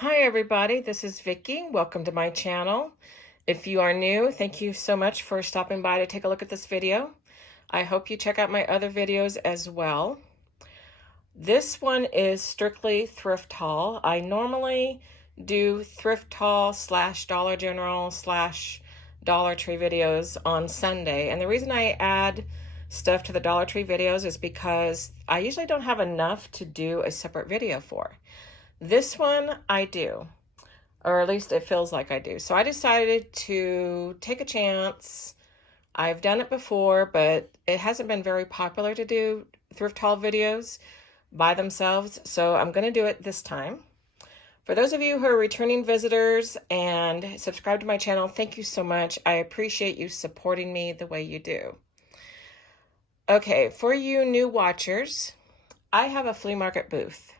Hi everybody, this is Vicky. Welcome to my channel. If you are new, thank you so much for stopping by to take a look at this video. I hope you check out my other videos as well. This one is strictly thrift haul. I normally do thrift haul / Dollar General / Dollar Tree videos on Sunday. And the reason I add stuff to the Dollar Tree videos is because I usually don't have enough to do a separate video for. This one I do, or at least it feels like I do. So I decided to take a chance. I've done it before, but it hasn't been very popular to do thrift haul videos by themselves. So I'm going to do it this time. For those of you who are returning visitors and subscribe to my channel, thank you so much. I appreciate you supporting me the way you do. Okay, for you new watchers, I have a flea market booth.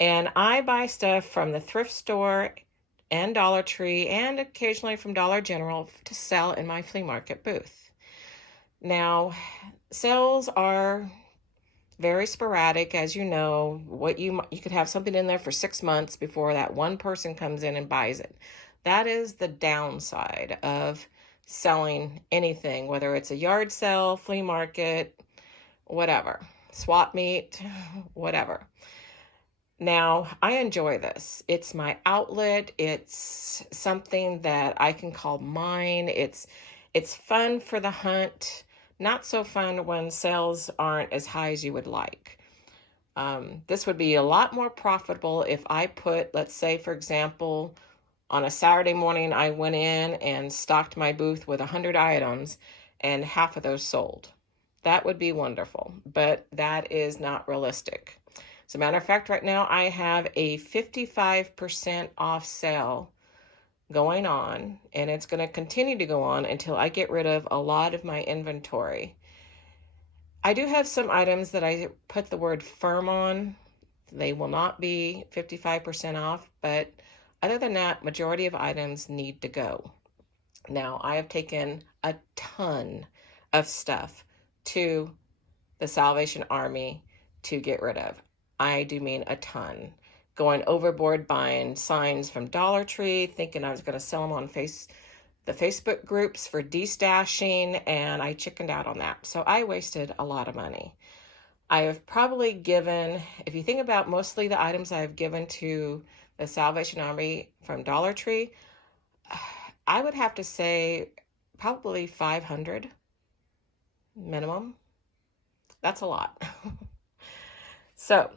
And I buy stuff from the thrift store and Dollar Tree and occasionally from Dollar General to sell in my flea market booth. Now, sales are very sporadic, as you know. You could have something in there for 6 months before that one person comes in and buys it. That is the downside of selling anything, whether it's a yard sale, flea market, whatever, swap meet, whatever. Now, I enjoy this. It's my outlet. It's something that I can call mine. It's fun for the hunt, not so fun when sales aren't as high as you would like. This would be a lot more profitable if I put, let's say, for example, on a Saturday morning, I went in and stocked my booth with 100 items and half of those sold. That would be wonderful, but that is not realistic. As a matter of fact, right now I have a 55% off sale going on, and it's going to continue to go on until I get rid of a lot of my inventory. I do have some items that I put the word firm on. They will not be 55% off, but other than that, majority of items need to go. Now, I have taken a ton of stuff to the Salvation Army to get rid of. I do mean a ton. Going overboard buying signs from Dollar Tree, thinking I was going to sell them on the Facebook groups for destashing, and I chickened out on that. So I wasted a lot of money. I have probably given, if you think about mostly the items I've given to the Salvation Army from Dollar Tree, I would have to say probably 500 minimum. That's a lot. So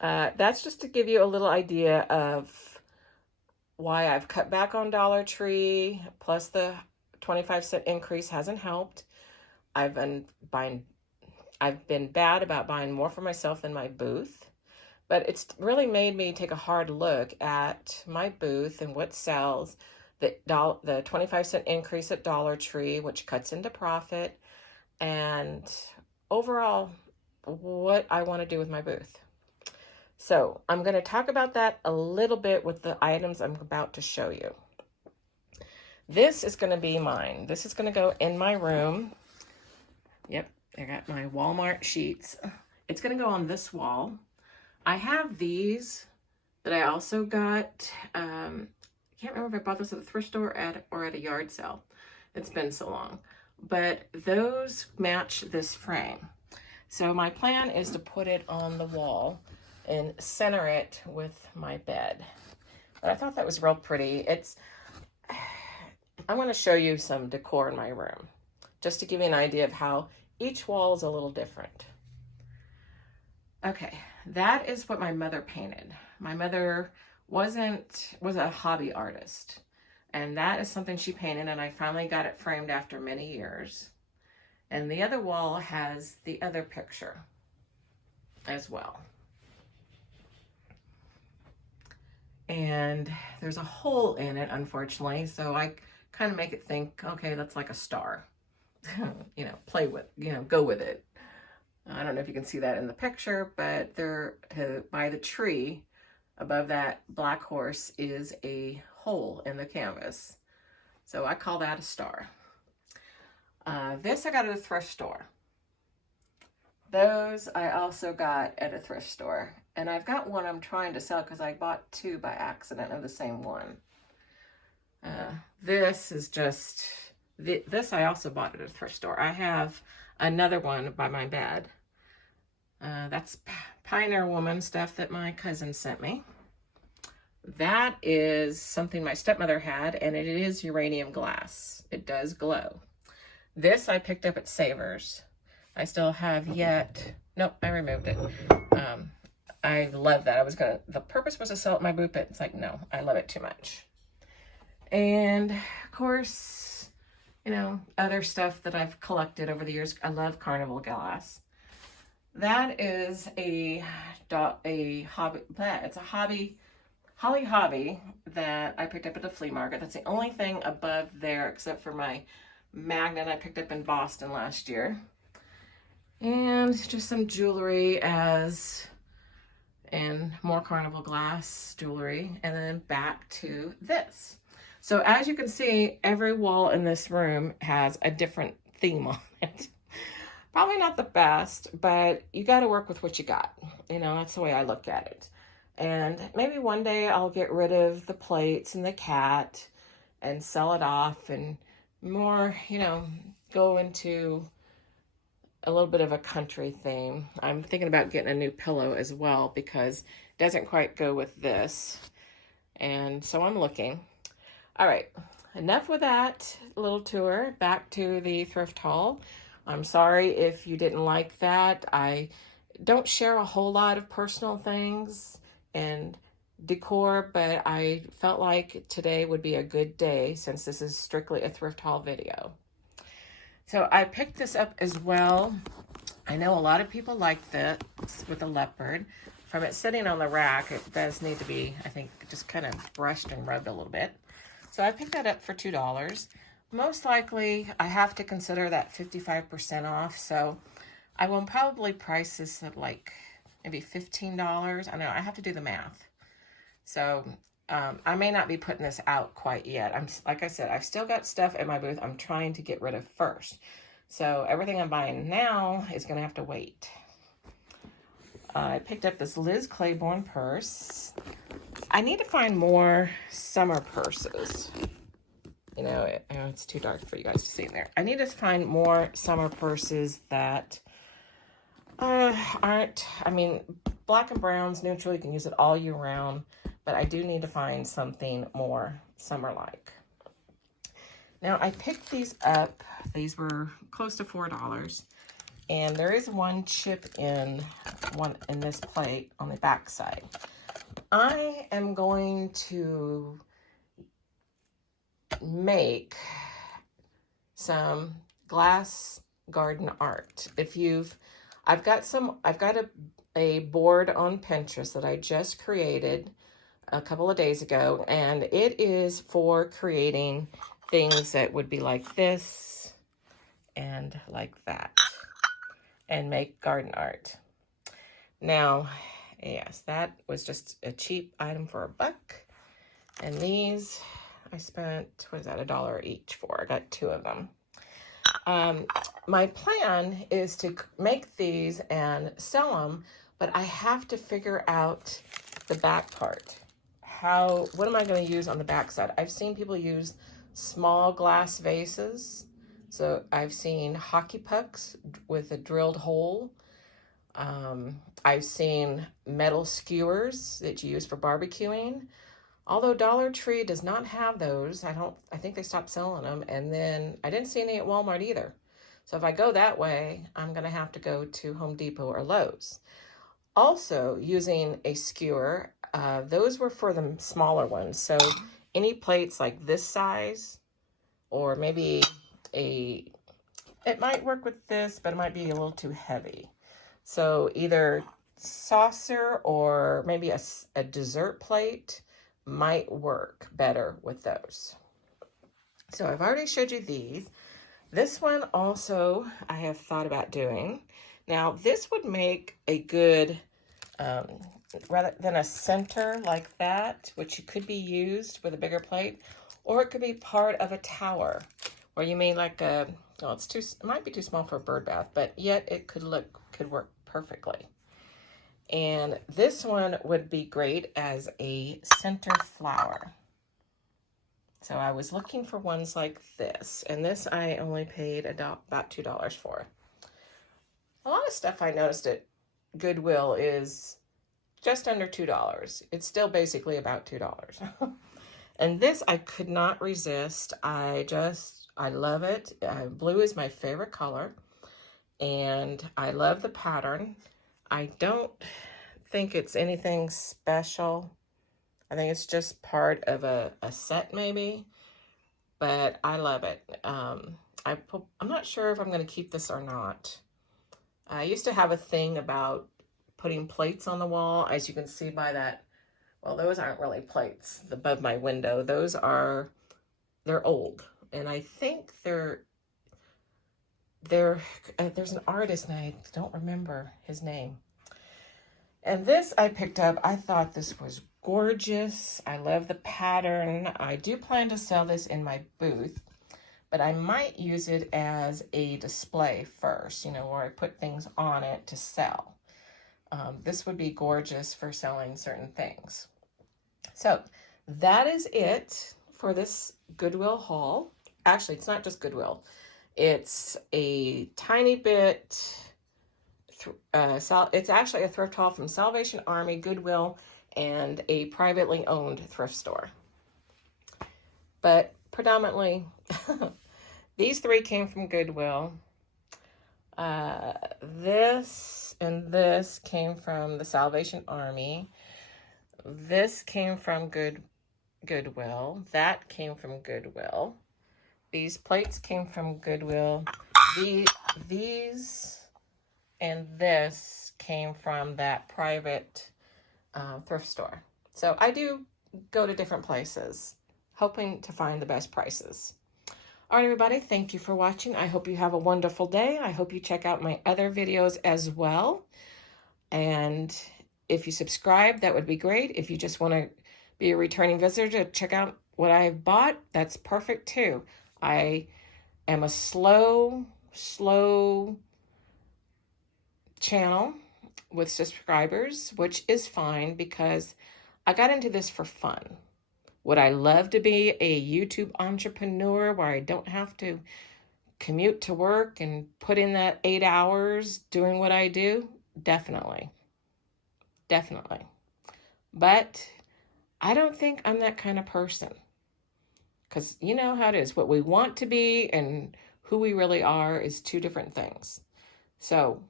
that's just to give you a little idea of why I've cut back on Dollar Tree, plus the 25-cent increase hasn't helped. I've been bad about buying more for myself than my booth, but it's really made me take a hard look at my booth and what sells. The 25-cent increase at Dollar Tree, which cuts into profit, and overall what I want to do with my booth. So I'm going to talk about that a little bit with the items I'm about to show you. This is going to be mine. This is going to go in my room. Yep, I got my Walmart sheets. It's going to go on this wall. I have these that I also got. I can't remember if I bought this at the thrift store or at a yard sale. It's been so long. But those match this frame. So my plan is to put it on the wall and center it with my bed. But I thought that was real pretty. I want to show you some decor in my room, just to give you an idea of how each wall is a little different. Okay, that is what my mother painted. My mother was a hobby artist, and that is something she painted, and I finally got it framed after many years. And the other wall has the other picture as well. And there's a hole in it, unfortunately, so I kind of make it think, okay, that's like a star. You know, go with it. I don't know if you can see that in the picture, but by the tree above that black horse is a hole in the canvas. So I call that a star. This I got at a thrift store. Those I also got at a thrift store And I've got one I'm trying to sell because I bought two by accident of the same one. This is just, this I also bought at a thrift store. I have another one by my bed. That's Pioneer Woman stuff that my cousin sent me. That is something my stepmother had, and it is uranium glass. It does glow. This I picked up at Savers. I still have yet, nope, I removed it. I love that. The purpose was to sell it at my booth, but it's like, no, I love it too much. And of course, you know, other stuff that I've collected over the years. I love carnival glass. That is a hobby, it's a Holly hobby that I picked up at the flea market. That's the only thing above there except for my magnet I picked up in Boston last year. And just some jewelry and more carnival glass jewelry, and then back to this. So as you can see, every wall in this room has a different theme on it. Probably not the best, but you got to work with what you got. You know, that's the way I look at it. And maybe one day I'll get rid of the plates and the cat and sell it off and more, you know, go into a little bit of a country theme. I'm thinking about getting a new pillow as well because it doesn't quite go with this. And so I'm looking. All right, enough with that little tour. Back to the thrift haul. I'm sorry if you didn't like that. I don't share a whole lot of personal things and decor, but I felt like today would be a good day since this is strictly a thrift haul video. So I picked this up as well. I know a lot of people like this with the leopard. From it sitting on the rack, it does need to be, I think, just kind of brushed and rubbed a little bit. So I picked that up for $2. Most likely, I have to consider that 55% off, so I will probably price this at like maybe $15. I know, I have to do the math. So I may not be putting this out quite yet. Like I said, I've still got stuff at my booth I'm trying to get rid of first. So everything I'm buying now is going to have to wait. I picked up this Liz Claiborne purse. I need to find more summer purses. You know, it's too dark for you guys to see in there. I need to find more summer purses that aren't, I mean, black and brown's neutral. You can use it all year round. But I do need to find something more summer-like. Now, I picked these up. These were close to $4. And there is one chip in this plate on the back side. I am going to make some glass garden art. I've got a board on Pinterest that I just created a couple of days ago, and it is for creating things that would be like this and like that and make garden art. Now, yes, that was just a cheap item for $1. And these I spent, what is that, $1 each for. I got 2 of them. My plan is to make these and sell them, but I have to figure out the back part. What am I going to use on the back side? I've seen people use small glass vases. So I've seen hockey pucks with a drilled hole. I've seen metal skewers that you use for barbecuing. Although Dollar Tree does not have those. I think they stopped selling them. And then I didn't see any at Walmart either. So if I go that way, I'm going to have to go to Home Depot or Lowe's. Also, using a skewer, those were for the smaller ones. So any plates like this size, or maybe it might work with this, but it might be a little too heavy. So either saucer or maybe a dessert plate might work better with those. So I've already showed you these. This one also I have thought about doing. Now this would make a good, rather than a center like that, which could be used with a bigger plate, or it could be part of a tower, where you mean like it might be too small for a bird bath, but yet it could work perfectly. And this one would be great as a center flower. So I was looking for ones like this, and this I only paid about $2 for. A lot of stuff I noticed at Goodwill is just under $2. It's still basically about $2. And this I could not resist. I love it. Blue is my favorite color, and I love the pattern. I don't think it's anything special. I think it's just part of a set maybe, but I love it. I'm not sure if I'm going to keep this or not. I used to have a thing about putting plates on the wall, as you can see by that. Well, those aren't really plates above my window. They're old, and I think there's an artist, and I don't remember his name. And this I picked up. I thought this was gorgeous. I love the pattern. I do plan to sell this in my booth, but I might use it as a display first, you know, where I put things on it to sell. This would be gorgeous for selling certain things. So that is it for this Goodwill haul. Actually, it's not just Goodwill. It's a tiny bit... it's actually a thrift haul from Salvation Army, Goodwill, and a privately owned thrift store. But predominantly, these three came from Goodwill. This and this came from the Salvation Army. This came from Goodwill. That came from Goodwill. These plates came from Goodwill. These and this came from that private thrift store. So I do go to different places, hoping to find the best prices. All right, everybody, thank you for watching. I hope you have a wonderful day. I hope you check out my other videos as well. And if you subscribe, that would be great. If you just want to be a returning visitor to check out what I've bought, that's perfect too. I am a slow channel with subscribers, which is fine because I got into this for fun. Would I love to be a YouTube entrepreneur where I don't have to commute to work and put in that 8 hours doing what I do? Definitely. Definitely. But I don't think I'm that kind of person. Because you know how it is. What we want to be and who we really are is two different things. So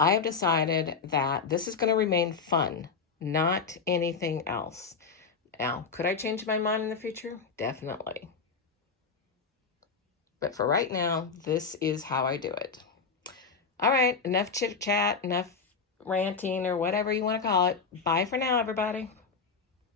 I have decided that this is going to remain fun, not anything else. Now, could I change my mind in the future? Definitely. But for right now, this is how I do it. All right, enough chit-chat, enough ranting, or whatever you want to call it. Bye for now, everybody.